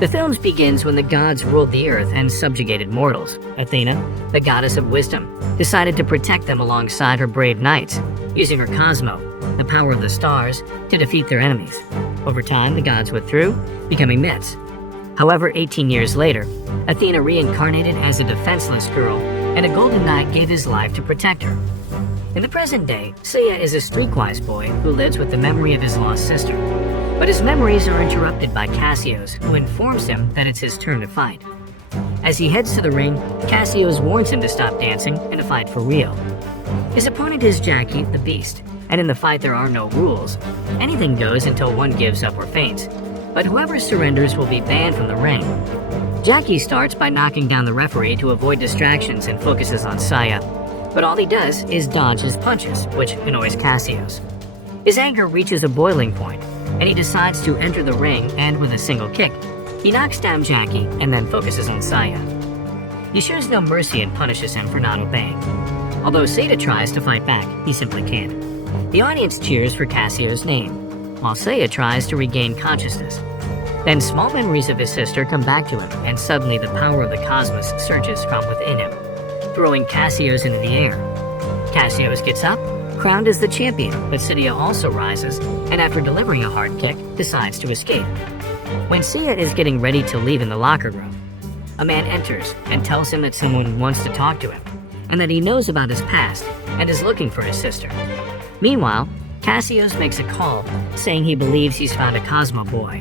The films begins when the gods ruled the earth and subjugated mortals. Athena, the goddess of wisdom, decided to protect them alongside her brave knights, using her cosmo, the power of the stars, to defeat their enemies. Over time, the gods withdrew, becoming myths. However, 18 years later, Athena reincarnated as a defenseless girl, and a golden knight gave his life to protect her. In the present day, Seiya is a streetwise boy who lives with the memory of his lost sister. But his memories are interrupted by Cassius, who informs him that it's his turn to fight. As he heads to the ring, Cassius warns him to stop dancing and to fight for real. His opponent is Jackie, the Beast, and in the fight there are no rules. Anything goes until one gives up or faints, but whoever surrenders will be banned from the ring. Jackie starts by knocking down the referee to avoid distractions and focuses on Seiya, but all he does is dodge his punches, which annoys Cassius. His anger reaches a boiling point, and he decides to enter the ring, and with a single kick, he knocks down Jackie and then focuses on Seiya. He shows no mercy and punishes him for not obeying. Although Seiya tries to fight back, he simply can't. The audience cheers for Cassius' name, while Seiya tries to regain consciousness. Then small memories of his sister come back to him, and suddenly the power of the cosmos surges from within him, throwing Cassius into the air. Cassius gets up, crowned as the champion, but Seiya also rises, and after delivering a hard kick, decides to escape. When Seiya is getting ready to leave in the locker room, a man enters and tells him that someone wants to talk to him, and that he knows about his past and is looking for his sister. Meanwhile, Cassius makes a call, saying he believes he's found a Cosmo boy.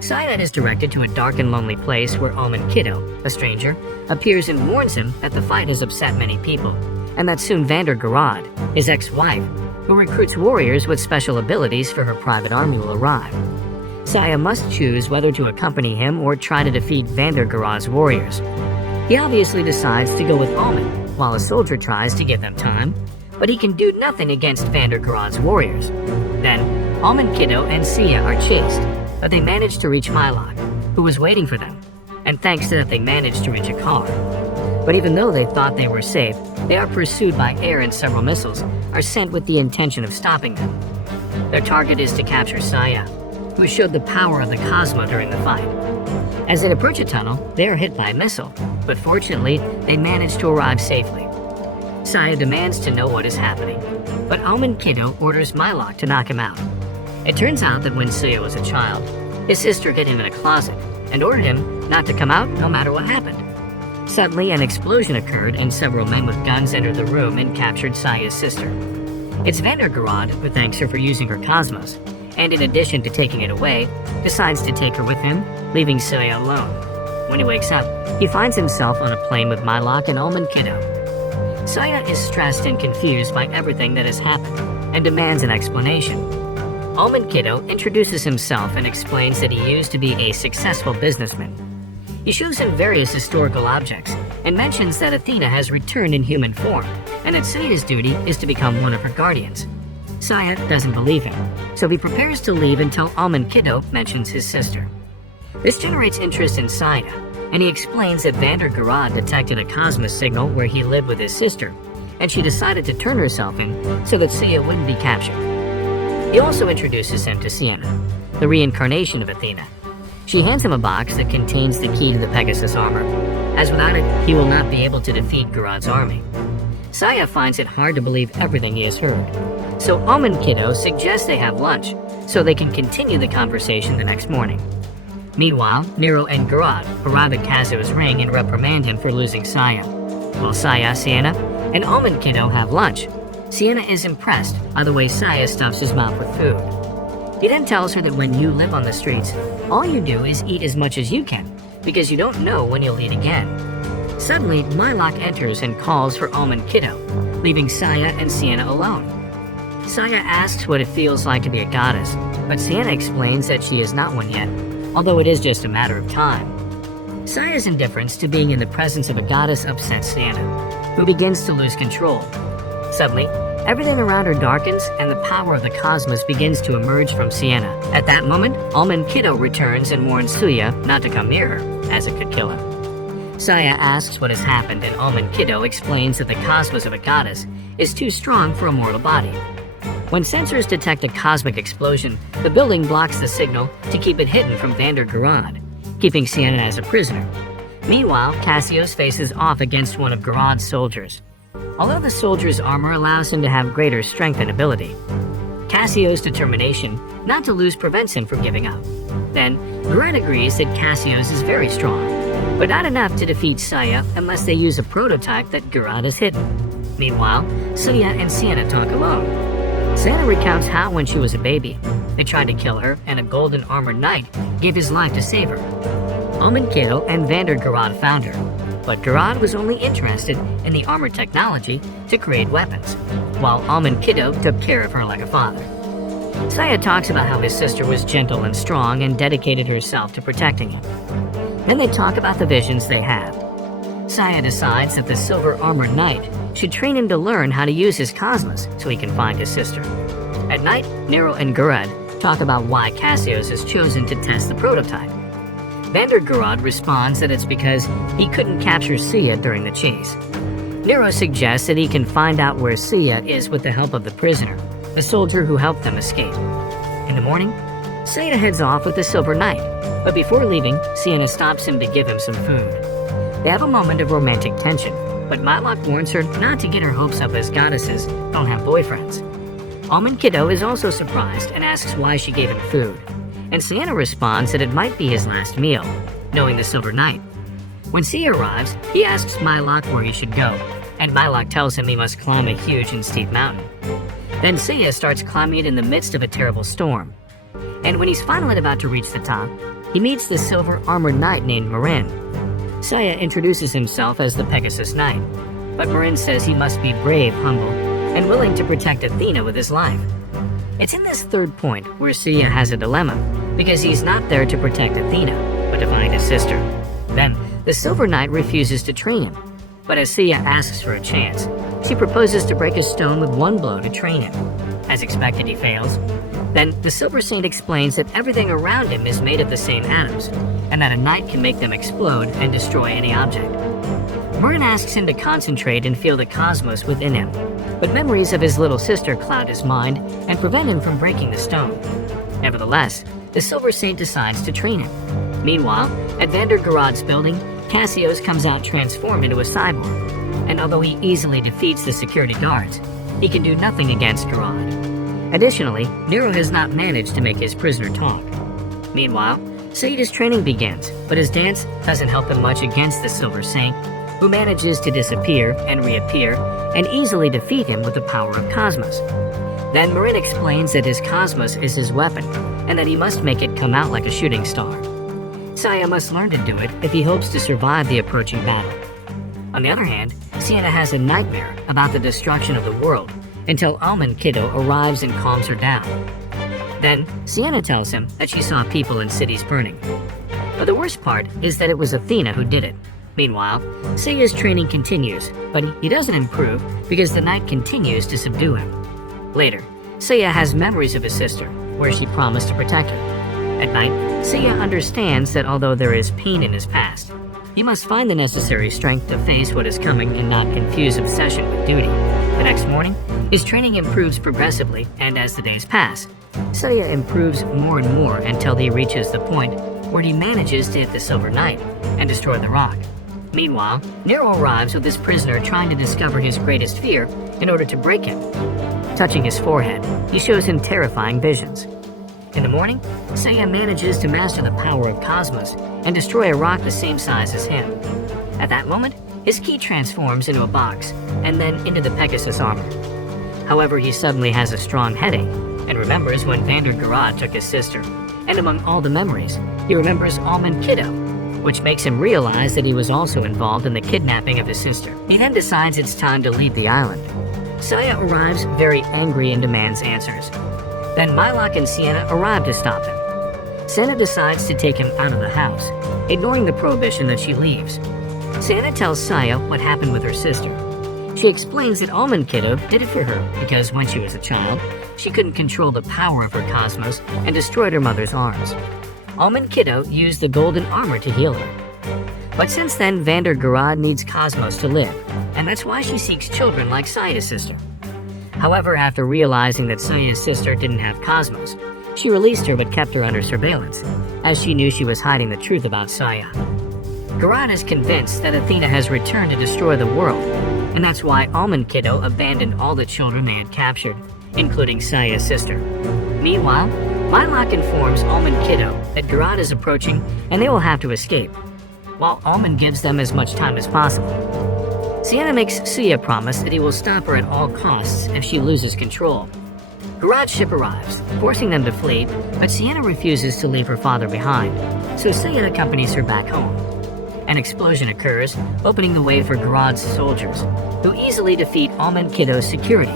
Seiya is directed to a dark and lonely place where Mackenyu, a stranger, appears and warns him that the fight has upset many people, and that soon Garad, his ex-wife, who recruits warriors with special abilities for her private army, will arrive. Seiya must choose whether to accompany him or try to defeat Garad's warriors. He obviously decides to go with Almond, while a soldier tries to give them time, but he can do nothing against Garad's warriors. Then, Mackenyu and Seiya are chased, but they manage to reach Mylok, who was waiting for them, and thanks to that they managed to reach a car. But even though they thought they were safe, they are pursued by air, and several missiles are sent with the intention of stopping them. Their target is to capture Seiya, who showed the power of the Cosmo during the fight. As they approach a tunnel, they are hit by a missile, but fortunately, they manage to arrive safely. Seiya demands to know what is happening, but Mackenyu orders Mylok to knock him out. It turns out that when Seiya was a child, his sister hid him in a closet and ordered him not to come out no matter what happened. Suddenly, an explosion occurred and several men with guns entered the room and captured Seiya's sister. It's Garad who thanks her for using her cosmos, and in addition to taking it away, decides to take her with him, leaving Seiya alone. When he wakes up, he finds himself on a plane with Mylok and Mackenyu. Seiya is stressed and confused by everything that has happened, and demands an explanation. Mackenyu introduces himself and explains that he used to be a successful businessman. He shows him various historical objects, and mentions that Athena has returned in human form, and that Seiya's duty is to become one of her guardians. Seiya doesn't believe him, so he prepares to leave until Mackenyu mentions his sister. This generates interest in Seiya, and he explains that Garad detected a cosmos signal where he lived with his sister, and she decided to turn herself in so that Seiya wouldn't be captured. He also introduces him to Sienna, the reincarnation of Athena. She hands him a box that contains the key to the Pegasus armor, as without it, he will not be able to defeat Garad's army. Seiya finds it hard to believe everything he has heard, so Mackenyu suggests they have lunch so they can continue the conversation the next morning. Meanwhile, Nero and Garad arrive at Kazuo's ring and reprimand him for losing Seiya. While Seiya, Sienna, and Mackenyu have lunch, Sienna is impressed by the way Seiya stuffs his mouth with food. He then tells her that when you live on the streets, all you do is eat as much as you can, because you don't know when you'll eat again. Suddenly, Mylok enters and calls for Mackenyu, leaving Seiya and Sienna alone. Seiya asks what it feels like to be a goddess, but Sienna explains that she is not one yet, although it is just a matter of time. Seiya's indifference to being in the presence of a goddess upsets Sienna, who begins to lose control. Suddenly, everything around her darkens and the power of the cosmos begins to emerge from Sienna. At that moment, Mackenyu returns and warns Seiya not to come near her, as it could kill him. Seiya asks what has happened, and Mackenyu explains that the cosmos of a goddess is too strong for a mortal body. When sensors detect a cosmic explosion, the building blocks the signal to keep it hidden from Garad. keeping Sienna as a prisoner. Meanwhile, Cassios faces off against one of Garad's soldiers. Although the soldier's armor allows him to have greater strength and ability, Cassios' determination not to lose prevents him from giving up. Then, Garad agrees that Cassios is very strong, but not enough to defeat Seiya unless they use a prototype that Garad has hidden. Meanwhile, Seiya and Sienna talk alone. Sienna recounts how when she was a baby, they tried to kill her and a golden armored knight gave his life to save her. Almond Kiddo and Vander Garad found her, but Garad was only interested in the armor technology to create weapons, while Almond Kiddo took care of her like a father. Seiya talks about how his sister was gentle and strong and dedicated herself to protecting him. Then they talk about the visions they have. Seiya decides that the silver armored knight should train him to learn how to use his cosmos so he can find his sister. At night, Nero and Garad talk about why Cassios has chosen to test the prototype. Vander Garad responds that it's because he couldn't capture Seiya during the chase. Nero suggests that he can find out where Seiya is with the help of the prisoner, the soldier who helped them escape. In the morning, Seiya heads off with the Silver Knight, but before leaving, Sienna stops him to give him some food. They have a moment of romantic tension, but Matlock warns her not to get her hopes up as goddesses don't have boyfriends. Almond Kiddo is also surprised and asks why she gave him food, and Sienna responds that it might be his last meal, knowing the Silver Knight. When Seiya arrives, he asks Mylock where he should go, and Mylock tells him he must climb a huge and steep mountain. Then Seiya starts climbing it in the midst of a terrible storm. And when he's finally about to reach the top, he meets the silver armored knight named Marin. Seiya introduces himself as the Pegasus Knight, but Marin says he must be brave, humble, and willing to protect Athena with his life. It's in this third point where Seiya has a dilemma, because he's not there to protect Athena, but to find his sister. Then, the Silver Knight refuses to train him, but as Seiya asks for a chance, she proposes to break a stone with one blow to train him. As expected, he fails. Then, the Silver Saint explains that everything around him is made of the same atoms, and that a knight can make them explode and destroy any object. Marin asks him to concentrate and feel the cosmos within him, but memories of his little sister cloud his mind and prevent him from breaking the stone. Nevertheless, the Silver Saint decides to train him. Meanwhile, at Vander Garad's building, Cassios comes out transformed into a cyborg, and although he easily defeats the security guards, he can do nothing against Garad. Additionally, Nero has not managed to make his prisoner talk. Meanwhile, Seiya's training begins, but his dance doesn't help him much against the Silver Saint, who manages to disappear and reappear and easily defeat him with the power of Cosmos. Then Marin explains that his Cosmos is his weapon, and that he must make it come out like a shooting star. Seiya must learn to do it if he hopes to survive the approaching battle. On the other hand, Sienna has a nightmare about the destruction of the world until Almond Kiddo arrives and calms her down. Then, Sienna tells him that she saw people in cities burning. But the worst part is that it was Athena who did it. Meanwhile, Seiya's training continues, but he doesn't improve because the knight continues to subdue him. Later, Seiya has memories of his sister, where she promised to protect her. At night, Seiya understands that although there is pain in his past, he must find the necessary strength to face what is coming and not confuse obsession with duty. The next morning, his training improves progressively, and as the days pass, Seiya improves more and more until he reaches the point where he manages to hit the Silver Knight and destroy the rock. Meanwhile, Nero arrives with his prisoner trying to discover his greatest fear in order to break him. Touching his forehead, he shows him terrifying visions. In the morning, Seiya manages to master the power of Cosmos and destroy a rock the same size as him. At that moment, his key transforms into a box and then into the Pegasus armor. However, he suddenly has a strong headache and remembers when Vander Garad took his sister. And among all the memories, he remembers Almond Kiddo, which makes him realize that he was also involved in the kidnapping of his sister. He then decides it's time to leave the island. Seiya arrives very angry and demands answers. Then Mylock and Sienna arrive to stop him. Sienna decides to take him out of the house, ignoring the prohibition that she leaves. Sienna tells Seiya what happened with her sister. She explains that Almond Kiddo did it for her because when she was a child, she couldn't control the power of her cosmos and destroyed her mother's arms. Almond Kiddo used the golden armor to heal her. But since then, Vander Garad needs Cosmos to live, and that's why she seeks children like Seiya's sister. However, after realizing that Seiya's sister didn't have Cosmos, she released her but kept her under surveillance. as she knew she was hiding the truth about Seiya. Garad is convinced that Athena has returned to destroy the world, and that's why Almond Kiddo abandoned all the children they had captured, including Seiya's sister. Meanwhile, Mylok informs Almond Kiddo that Garad is approaching and they will have to escape, while Almond gives them as much time as possible. Sienna makes Seiya promise that he will stop her at all costs if she loses control. Garad's ship arrives, forcing them to flee, but Sienna refuses to leave her father behind, so Seiya accompanies her back home. An explosion occurs, opening the way for Garad's soldiers, who easily defeat Almond Kiddo's security.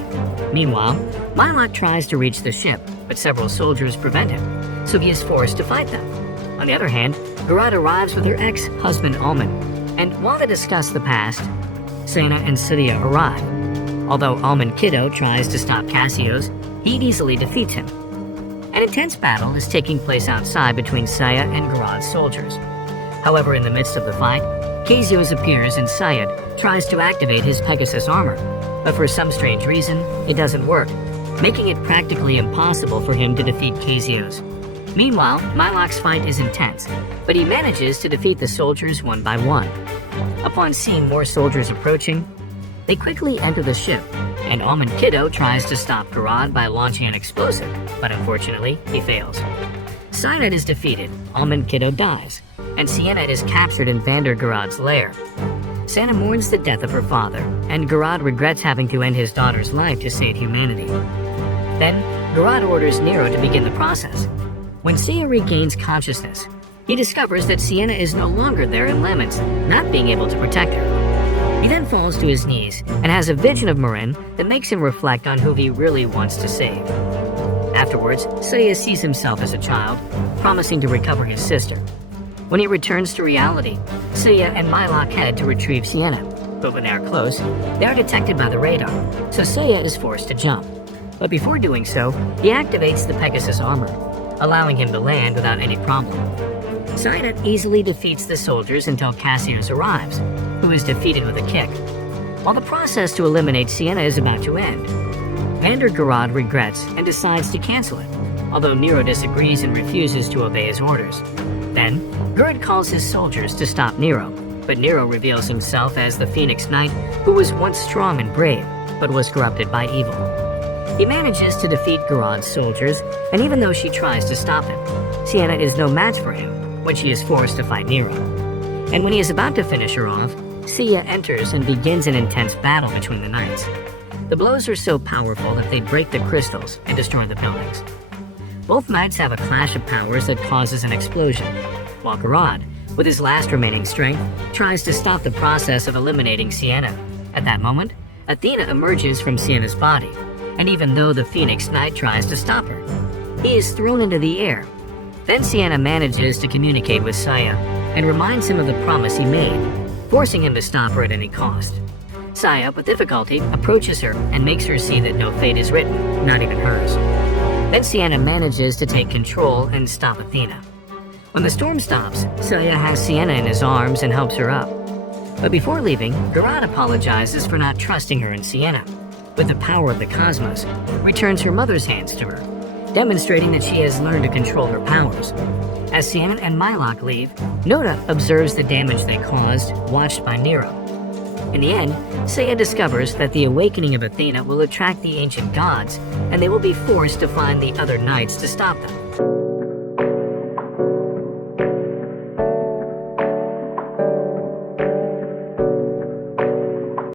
Meanwhile, Mylok tries to reach the ship, but several soldiers prevent him, so he is forced to fight them. On the other hand, Garad arrives with her ex-husband Almond, and while they discuss the past, Seiya and Seiya arrive. Although Almond Kiddo tries to stop Cassius, he easily defeats him. An intense battle is taking place outside between Seiya and Garad's soldiers. However, in the midst of the fight, Cassius appears and Seiya tries to activate his Pegasus armor, but for some strange reason, it doesn't work, making it practically impossible for him to defeat Cassius. Meanwhile, Mylok's fight is intense, but he manages to defeat the soldiers one by one. Upon seeing more soldiers approaching, they quickly enter the ship, and Almond Kiddo tries to stop Garad by launching an explosive, but unfortunately, he fails. Seiya is defeated, Almond Kiddo dies, and Sienna is captured in Vander Garad's lair. Santa mourns the death of her father, and Garad regrets having to end his daughter's life to save humanity. Then, Garad orders Nero to begin the process. When Seiya regains consciousness, he discovers that Sienna is no longer there in Lemons, not being able to protect her. He then falls to his knees and has a vision of Marin that makes him reflect on who he really wants to save. Afterwards, Seiya sees himself as a child, promising to recover his sister. When he returns to reality, Seiya and Mylok head to retrieve Sienna, but when they are close, they are detected by the radar, so Seiya is forced to jump. But before doing so, he activates the Pegasus armor, allowing him to land without any problem. Seiya easily defeats the soldiers until Cassius arrives, who is defeated with a kick. While the process to eliminate Sienna is about to end, Vander Garad regrets and decides to cancel it, although Nero disagrees and refuses to obey his orders. Then, Garad calls his soldiers to stop Nero, but Nero reveals himself as the Phoenix Knight who was once strong and brave, but was corrupted by evil. He manages to defeat Garad's soldiers, and even though she tries to stop him, Sienna is no match for him when she is forced to fight Nero. And when he is about to finish her off, Seiya enters and begins an intense battle between the knights. The blows are so powerful that they break the crystals and destroy the buildings. Both knights have a clash of powers that causes an explosion, while Garad, with his last remaining strength, tries to stop the process of eliminating Sienna. At that moment, Athena emerges from Sienna's body, and even though the Phoenix Knight tries to stop her, he is thrown into the air. Then Sienna manages to communicate with Seiya and reminds him of the promise he made, forcing him to stop her at any cost. Seiya, with difficulty, approaches her and makes her see that no fate is written, not even hers. Then Sienna manages to take control and stop Athena. When the storm stops, Seiya has Sienna in his arms and helps her up. But before leaving, Garad apologizes for not trusting her, and Sienna, with the power of the cosmos, returns her mother's hands to her, demonstrating that she has learned to control her powers. As Sienna and Mylok leave, Noda observes the damage they caused, watched by Nero. In the end, Seiya discovers that the awakening of Athena will attract the ancient gods, and they will be forced to find the other knights to stop them.